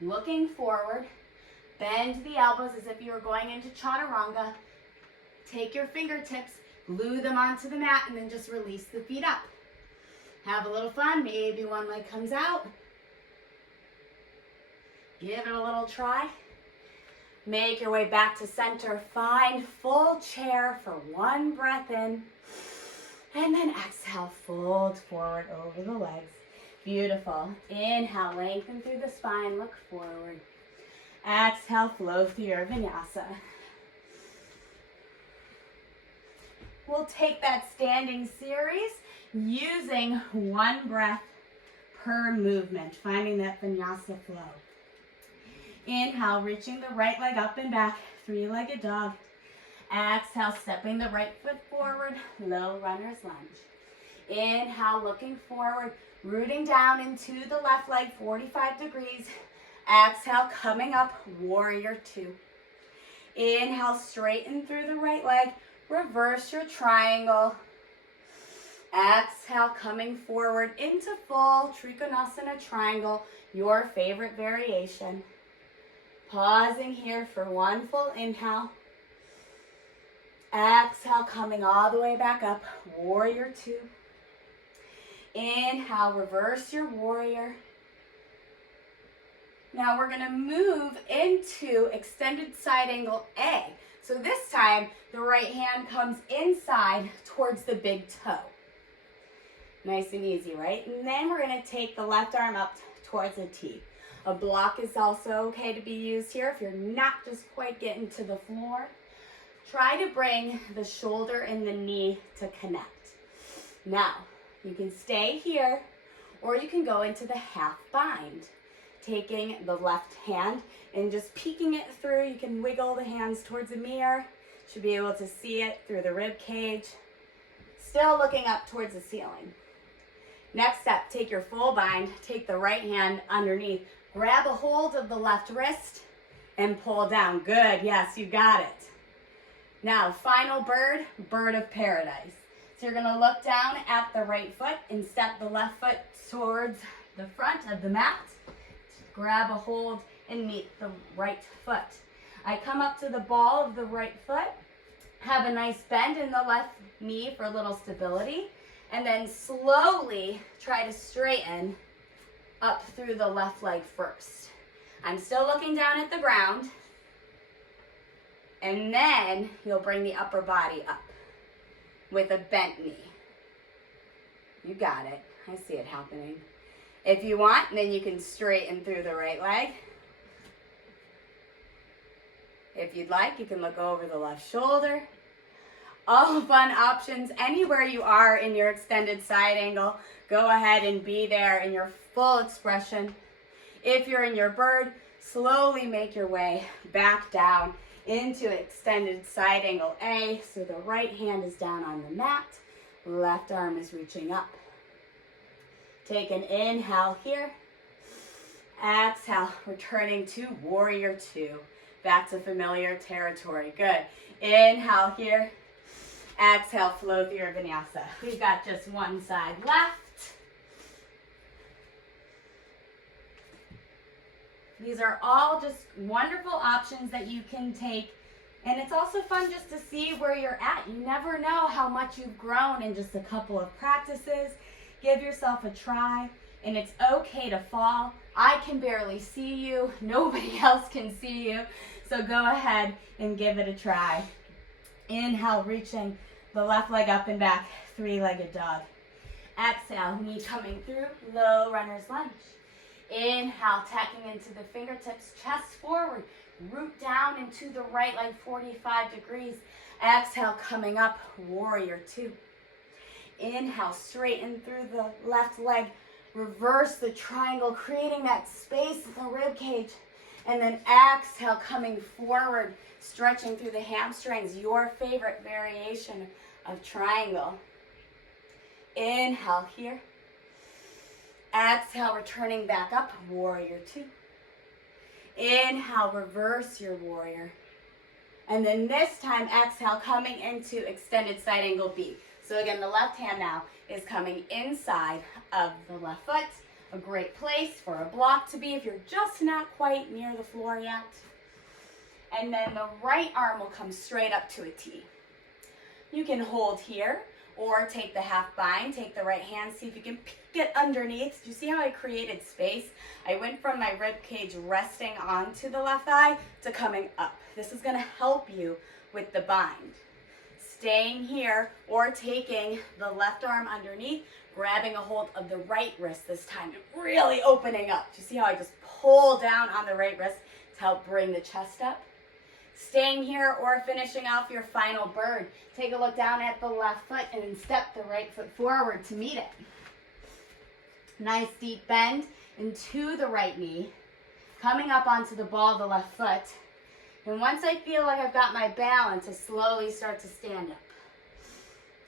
looking forward, bend the elbows as if you were going into chaturanga. Take your fingertips, glue them onto the mat, and then just release the feet up. Have a little fun. Maybe one leg comes out. Give it a little try. Make your way back to center. Find full chair for one breath in. And then exhale, fold forward over the legs. Beautiful. Inhale, lengthen through the spine, look forward. Exhale, flow through your vinyasa. We'll take that standing series using one breath per movement, finding that vinyasa flow. Inhale, reaching the right leg up and back, three-legged dog. Exhale, stepping the right foot forward, low runner's lunge. Inhale, looking forward, rooting down into the left leg, 45 degrees. Exhale, coming up, warrior two. Inhale, straighten through the right leg, reverse your triangle. Exhale, coming forward into full Trikonasana triangle, your favorite variation. Pausing here for one full inhale. Exhale, coming all the way back up, warrior two. Inhale, reverse your warrior. Now we're going to move into extended side angle A. So this time, the right hand comes inside towards the big toe. Nice and easy, right? And then we're going to take the left arm up towards a T. A block is also okay to be used here if you're not just quite getting to the floor. Try to bring the shoulder and the knee to connect. Now, you can stay here, or you can go into the half bind. Taking the left hand and just peeking it through. You can wiggle the hands towards the mirror. Should be able to see it through the rib cage. Still looking up towards the ceiling. Next step, take your full bind, take the right hand underneath. Grab a hold of the left wrist and pull down. Good, yes, you got it. Now, final bird, bird of paradise. So you're gonna look down at the right foot and step the left foot towards the front of the mat. Grab a hold and meet the right foot. I come up to the ball of the right foot, have a nice bend in the left knee for a little stability, and then slowly try to straighten up through the left leg first. I'm still looking down at the ground, and then you'll bring the upper body up with a bent knee. You got it. I see it happening. If you want, then you can straighten through the right leg. If you'd like, you can look over the left shoulder. All fun options. Anywhere you are in your extended side angle, go ahead and be there in your full expression. If you're in your bird, slowly make your way back down into extended side angle A. So the right hand is down on the mat, left arm is reaching up. Take an inhale here. Exhale, returning to warrior two. Back to familiar territory. Good. Inhale here. Exhale, flow through your vinyasa. We've got just one side left. These are all just wonderful options that you can take. And it's also fun just to see where you're at. You never know how much you've grown in just a couple of practices. Give yourself a try. And it's okay to fall. I can barely see you. Nobody else can see you. So go ahead and give it a try. Inhale, reaching the left leg up and back, three-legged dog. Exhale, knee coming through, low runner's lunge. Inhale, tacking into the fingertips, chest forward, root down into the right leg, 45 degrees. Exhale, coming up, warrior two. Inhale, straighten through the left leg, reverse the triangle, creating that space in the rib cage. And then exhale, coming forward, stretching through the hamstrings, your favorite variation of triangle. Inhale here. Exhale, returning back up, warrior two. Inhale, reverse your warrior. And then this time, exhale, coming into extended side angle B. So again, the left hand now is coming inside of the left foot. A great place for a block to be if you're just not quite near the floor yet. And then the right arm will come straight up to a T. You can hold here or take the half bind, take the right hand, see if you can peek it underneath. Do you see how I created space? I went from my rib cage resting onto the left thigh to coming up. This is gonna help you with the bind. Staying here or taking the left arm underneath, grabbing a hold of the right wrist this time, and really opening up. Do you see how I just pull down on the right wrist to help bring the chest up? Staying here or finishing off your final bird, take a look down at the left foot and then step the right foot forward to meet it. Nice deep bend into the right knee, coming up onto the ball of the left foot. And once I feel like I've got my balance, I slowly start to stand up.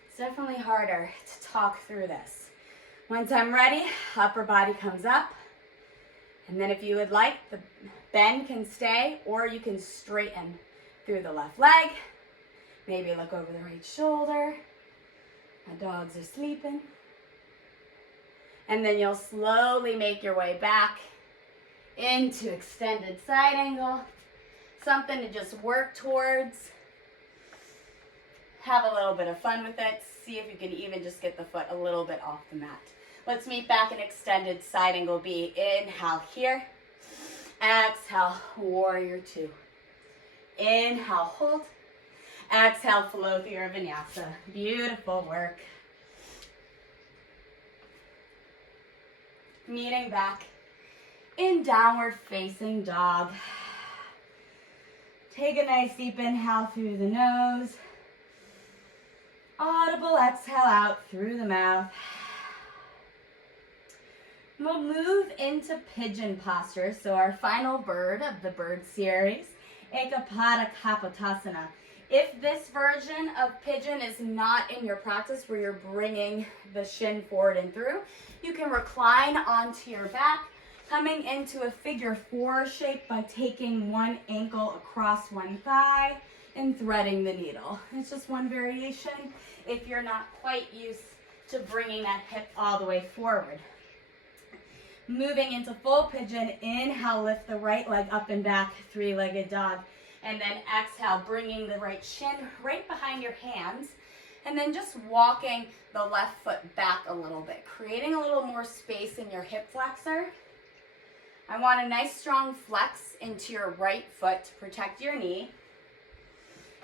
It's definitely harder to talk through this. Once I'm ready, upper body comes up. And then if you would like, the bend can stay, or you can straighten through the left leg. Maybe look over the right shoulder. My dogs are sleeping. And then you'll slowly make your way back into extended side angle. Something to just work towards. Have a little bit of fun with it. See if you can even just get the foot a little bit off the mat. Let's meet back in extended side angle B. Inhale here. Exhale, warrior two. Inhale, hold. Exhale, flow through your vinyasa. Beautiful work. Meeting back in downward facing dog. Take a nice deep inhale through the nose. Audible exhale out through the mouth. We'll move into pigeon posture. So our final bird of the bird series, Ekapada Kapotasana. If this version of pigeon is not in your practice where you're bringing the shin forward and through, you can recline onto your back, coming into a figure 4 shape by taking one ankle across one thigh and threading the needle. It's just one variation if you're not quite used to bringing that hip all the way forward. Moving into full pigeon, inhale, lift the right leg up and back, 3-legged dog. And then exhale, bringing the right shin right behind your hands. And then just walking the left foot back a little bit, creating a little more space in your hip flexor. I want a nice strong flex into your right foot to protect your knee.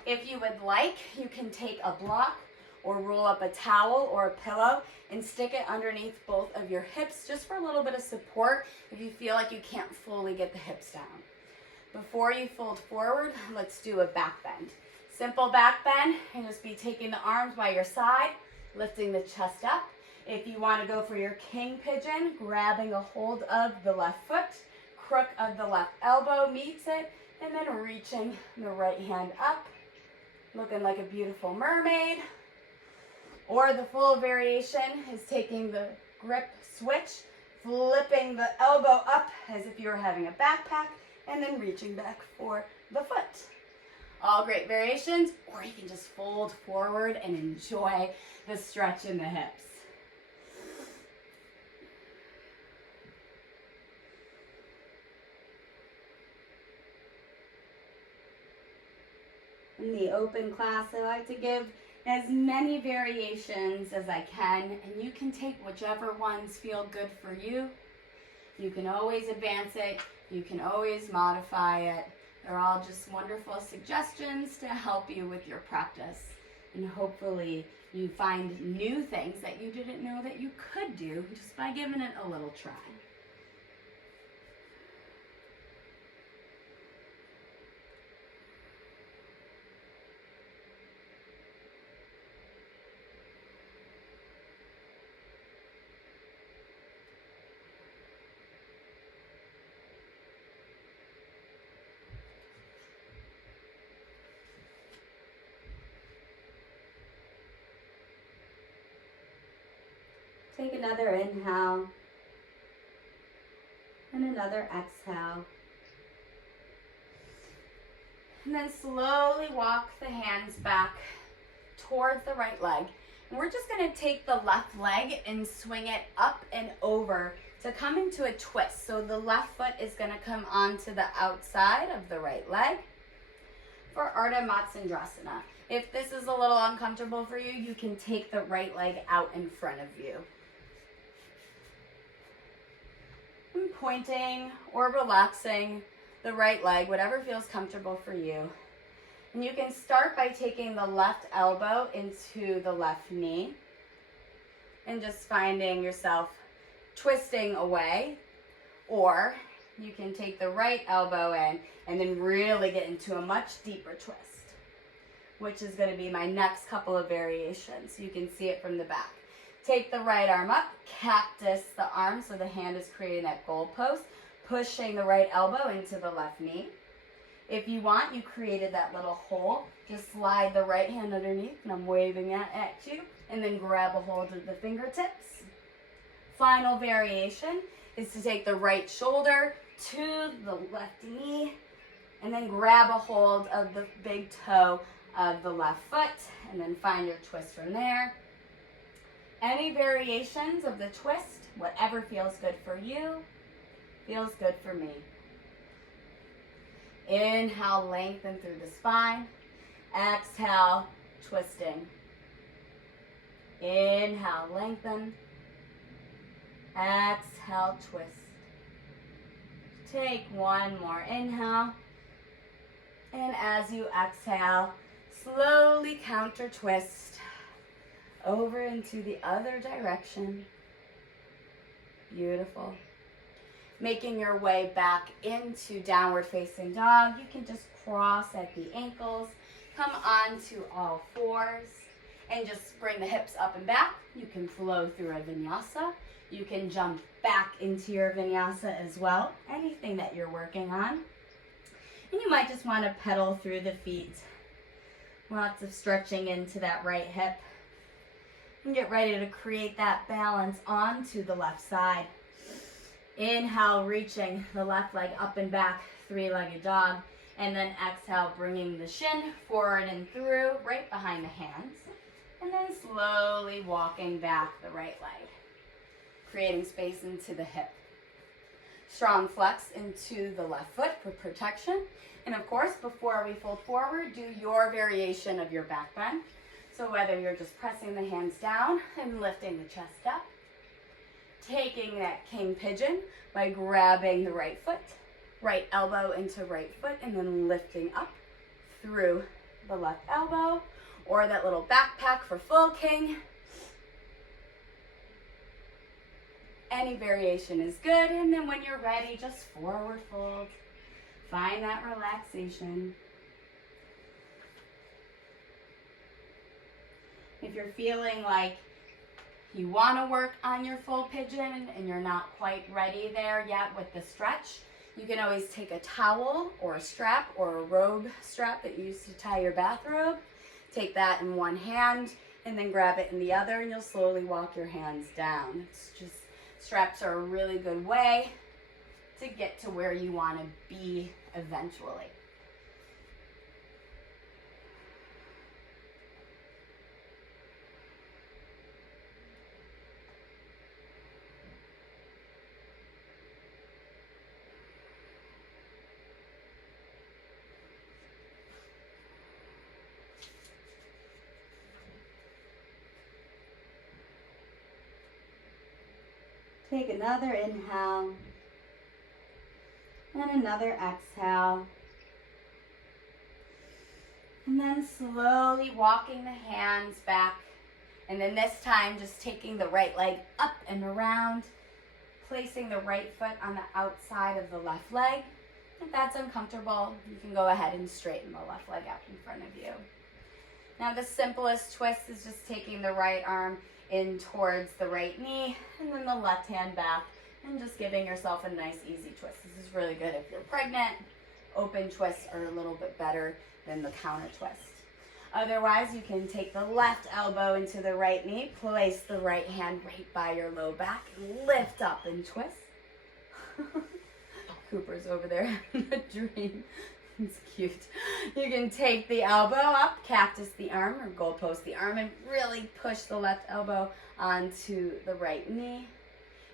If you would like, you can take a block or roll up a towel or a pillow and stick it underneath both of your hips just for a little bit of support if you feel like you can't fully get the hips down. Before you fold forward, let's do a back bend. Simple back bend, and just be taking the arms by your side, lifting the chest up. If you want to go for your king pigeon, grabbing a hold of the left foot, crook of the left elbow meets it, and then reaching the right hand up, looking like a beautiful mermaid. Or the full variation is taking the grip switch, flipping the elbow up as if you were having a backpack, and then reaching back for the foot. All great variations, or you can just fold forward and enjoy the stretch in the hips. In the open class, I like to give as many variations as I can, and you can take whichever ones feel good for you. You can always advance it. You can always modify it. They're all just wonderful suggestions to help you with your practice. And hopefully you find new things that you didn't know that you could do just by giving it a little try. Take another inhale and another exhale. And then slowly walk the hands back towards the right leg. And we're just going to take the left leg and swing it up and over to come into a twist. So the left foot is going to come onto the outside of the right leg for Ardha Matsyendrasana. If this is a little uncomfortable for you, you can take the right leg out in front of you. And pointing or relaxing the right leg, whatever feels comfortable for you. And you can start by taking the left elbow into the left knee and just finding yourself twisting away. Or you can take the right elbow in and then really get into a much deeper twist, which is going to be my next couple of variations. You can see it from the back. Take the right arm up, cactus the arm so the hand is creating that goalpost, pushing the right elbow into the left knee. If you want, you created that little hole. Just slide the right hand underneath, and I'm waving that at you, and then grab a hold of the fingertips. Final variation is to take the right shoulder to the left knee, and then grab a hold of the big toe of the left foot, and then find your twist from there. Any variations of the twist, whatever feels good for you, feels good for me. Inhale, lengthen through the spine. Exhale, twisting. Inhale, lengthen. Exhale, twist. Take one more inhale. And as you exhale, slowly counter twist over into the other direction. Beautiful. Making your way back into downward facing dog, you can just cross at the ankles, come onto all fours, and just bring the hips up and back. You can flow through a vinyasa. You can jump back into your vinyasa as well, anything that you're working on. And you might just want to pedal through the feet. Lots of stretching into that right hip. And get ready to create that balance onto the left side. Inhale, reaching the left leg up and back, three-legged dog. And then exhale, bringing the shin forward and through, right behind the hands. And then slowly walking back the right leg, creating space into the hip. Strong flex into the left foot for protection. And of course, before we fold forward, do your variation of your back bend. So whether you're just pressing the hands down and lifting the chest up, taking that king pigeon by grabbing the right foot, right elbow into right foot, and then lifting up through the left elbow, or that little backpack for full king. Any variation is good, and then when you're ready, just forward fold. Find that relaxation. If you're feeling like you want to work on your full pigeon and you're not quite ready there yet with the stretch, you can always take a towel or a strap or a robe strap that you use to tie your bathrobe. Take that in one hand and then grab it in the other, and you'll slowly walk your hands down. It's just, straps are a really good way to get to where you want to be eventually. Take another inhale and another exhale. And then slowly walking the hands back. And then this time just taking the right leg up and around, placing the right foot on the outside of the left leg. If that's uncomfortable, you can go ahead and straighten the left leg out in front of you. Now the simplest twist is just taking the right arm in towards the right knee, and then the left hand back, and just giving yourself a nice easy twist. This is really good if you're pregnant. Open twists are a little bit better than the counter twist. Otherwise, you can take the left elbow into the right knee, place the right hand right by your low back, lift up and twist. Cooper's over there having a dream. It's cute. You can take the elbow up, cactus the arm, or goalpost the arm, and really push the left elbow onto the right knee.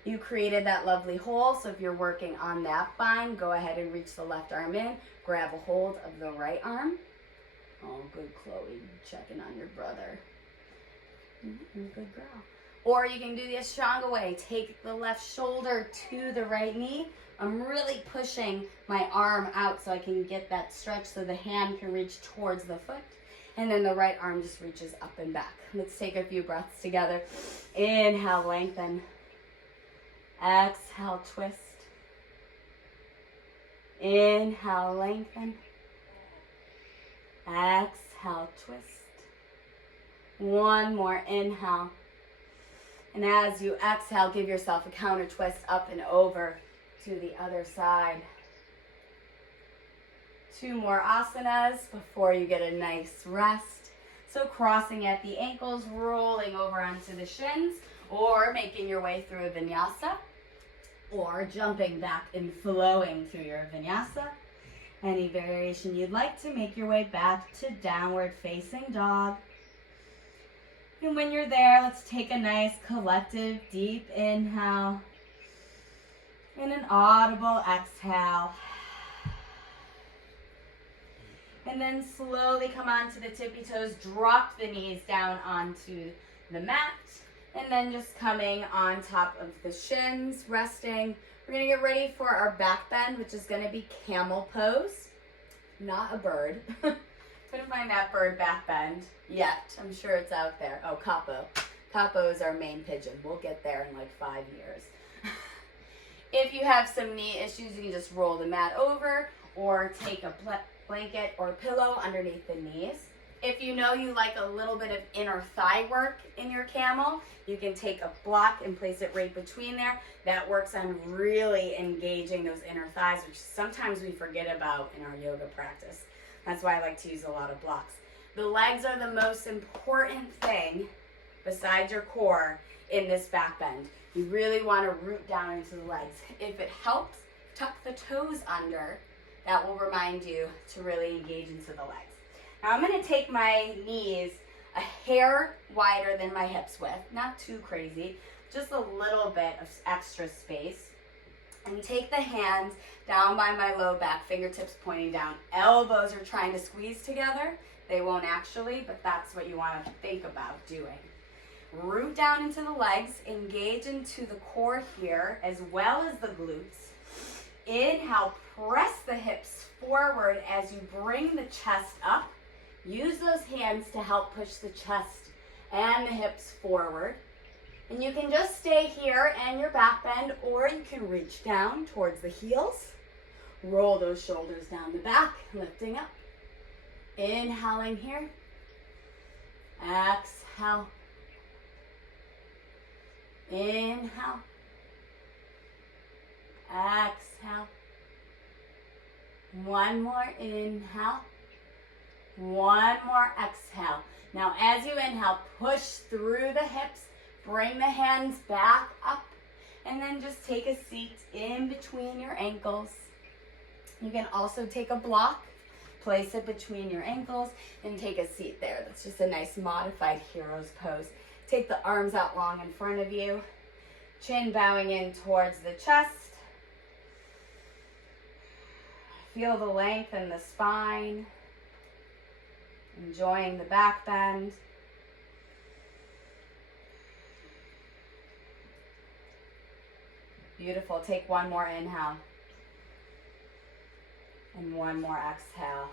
You created that lovely hole, so if you're working on that bind, go ahead and reach the left arm in, grab a hold of the right arm. Oh, good, Chloe, checking on your brother. Good girl. Or you can do the Ashtanga way. Take the left shoulder to the right knee. I'm really pushing my arm out so I can get that stretch so the hand can reach towards the foot. And then the right arm just reaches up and back. Let's take a few breaths together. Inhale, lengthen. Exhale, twist. Inhale, lengthen. Exhale, twist. One more inhale. And as you exhale, give yourself a counter twist up and over to the other side. Two more asanas before you get a nice rest. So crossing at the ankles, rolling over onto the shins, or making your way through a vinyasa, or jumping back and flowing through your vinyasa. Any variation you'd like to make your way back to downward facing dog. And when you're there, let's take a nice collective deep inhale and an audible exhale. And then slowly come onto the tippy toes, drop the knees down onto the mat, and then just coming on top of the shins, resting. We're gonna get ready for our back bend, which is gonna be camel pose, not a bird. Couldn't find that bird back bend yet. I'm sure it's out there. Oh, capo. Capo is our main pigeon. We'll get there in like 5 years. If you have some knee issues, you can just roll the mat over or take a blanket or pillow underneath the knees. If you know you like a little bit of inner thigh work in your camel, you can take a block and place it right between there. That works on really engaging those inner thighs, which sometimes we forget about in our yoga practice. That's why I like to use a lot of blocks. The legs are the most important thing besides your core in this back bend. You really want to root down into the legs. If it helps, tuck the toes under. That will remind you to really engage into the legs. Now I'm going to take my knees a hair wider than my hips width, not too crazy, just a little bit of extra space. And take the hands down by my low back, fingertips pointing down. Elbows are trying to squeeze together. They won't actually, but that's what you want to think about doing. Root down into the legs, engage into the core here, as well as the glutes. Inhale, press the hips forward as you bring the chest up. Use those hands to help push the chest and the hips forward. And you can just stay here and your back bend, or you can reach down towards the heels. Roll those shoulders down the back, lifting up. Inhaling here. Exhale. Inhale. Exhale. One more inhale. One more exhale. Now as you inhale, push through the hips. Bring the hands back up. And then just take a seat in between your ankles. You can also take a block. Place it between your ankles and take a seat there. That's just a nice modified hero's pose. Take the arms out long in front of you. Chin bowing in towards the chest. Feel the length in the spine. Enjoying the back bend. Beautiful. Take one more inhale. And one more exhale.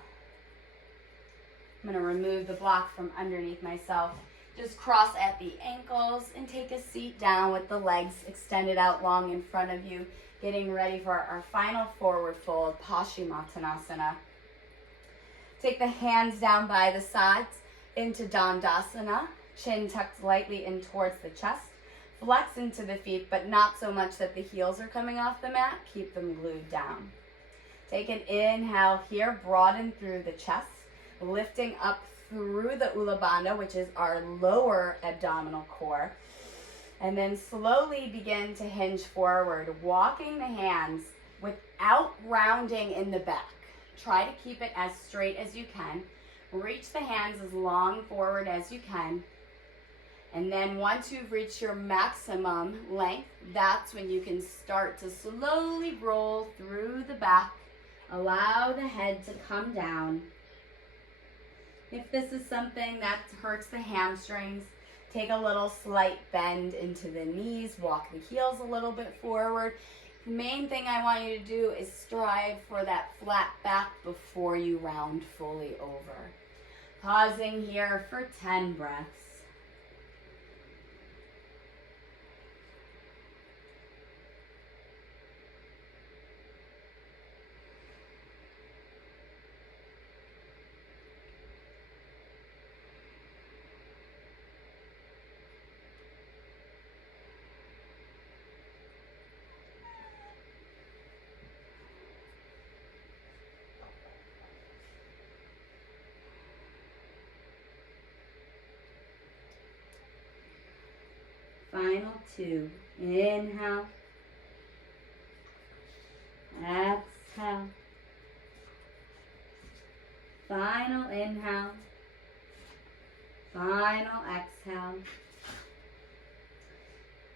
I'm going to remove the block from underneath myself. Just cross at the ankles and take a seat down with the legs extended out long in front of you. Getting ready for our final forward fold, Paschimottanasana. Take the hands down by the sides into Dandasana. Chin tucked lightly in towards the chest. Flex into the feet, but not so much that the heels are coming off the mat. Keep them glued down. Take an inhale here, broaden through the chest, lifting up through the Ula Bandha, which is our lower abdominal core. And then slowly begin to hinge forward, walking the hands without rounding in the back. Try to keep it as straight as you can. Reach the hands as long forward as you can. And then once you've reached your maximum length, that's when you can start to slowly roll through the back. Allow the head to come down. If this is something that hurts the hamstrings, take a little slight bend into the knees, walk the heels a little bit forward. The main thing I want you to do is strive for that flat back before you round fully over. Pausing here for 10 breaths. Final 2. Inhale. Exhale. Final inhale. Final exhale.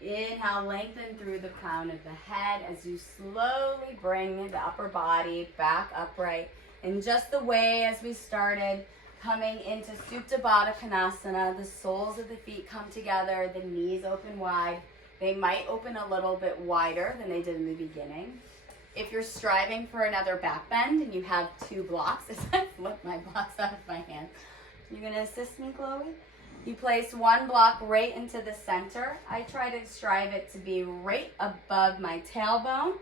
Inhale, lengthen through the crown of the head as you slowly bring the upper body back upright. In just the way as we started, coming into Supta Baddha Konasana, the soles of the feet come together, the knees open wide. They might open a little bit wider than they did in the beginning. If you're striving for another back bend and you have 2 blocks, as I flip my blocks out of my hand, you gonna assist me, Chloe? You place 1 block right into the center. I try to strive it to be right above my tailbone.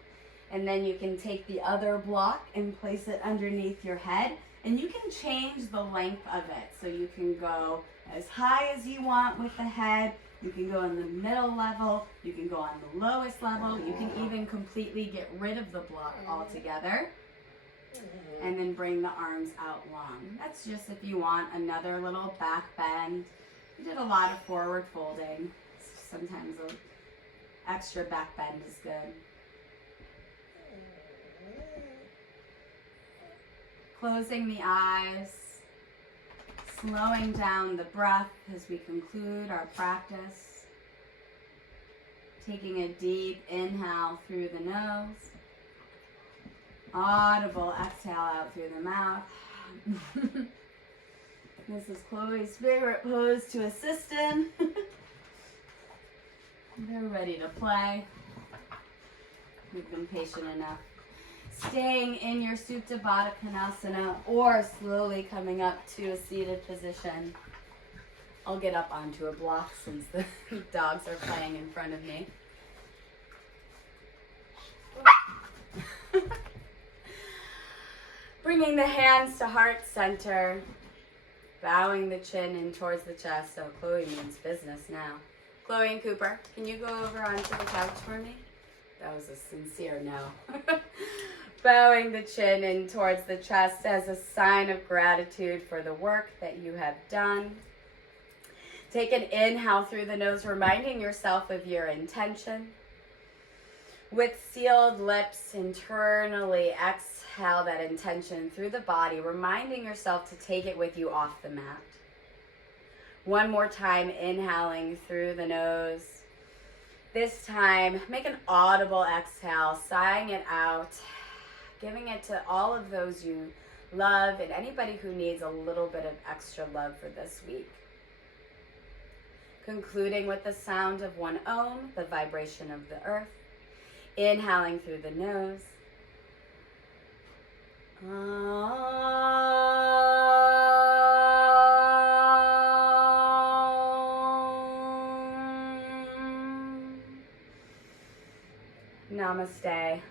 And then you can take the other block and place it underneath your head. And you can change the length of it. So you can go as high as you want with the head. You can go in the middle level. You can go on the lowest level. You can even completely get rid of the block altogether. And then bring the arms out long. That's just if you want another little back bend. You did a lot of forward folding. Sometimes an extra back bend is good. Closing the eyes, slowing down the breath as we conclude our practice. Taking a deep inhale through the nose. Audible exhale out through the mouth. This is Chloe's favorite pose to assist in. They're ready to play. We've been patient enough. Staying in your Supta Baddha Konasana or slowly coming up to a seated position. I'll get up onto a block since the dogs are playing in front of me. Bringing the hands to heart center. Bowing the chin in towards the chest. So Chloe means business now. Chloe and Cooper, can you go over onto the couch for me? That was a sincere no. Bowing the chin in towards the chest as a sign of gratitude for the work that you have done. Take an inhale through the nose, reminding yourself of your intention. With sealed lips, internally exhale that intention through the body, reminding yourself to take it with you off the mat. One more time, inhaling through the nose. This time, make an audible exhale, sighing it out, giving it to all of those you love and anybody who needs a little bit of extra love for this week. Concluding with the sound of one Om, the vibration of the earth. Inhaling through the nose. Namaste.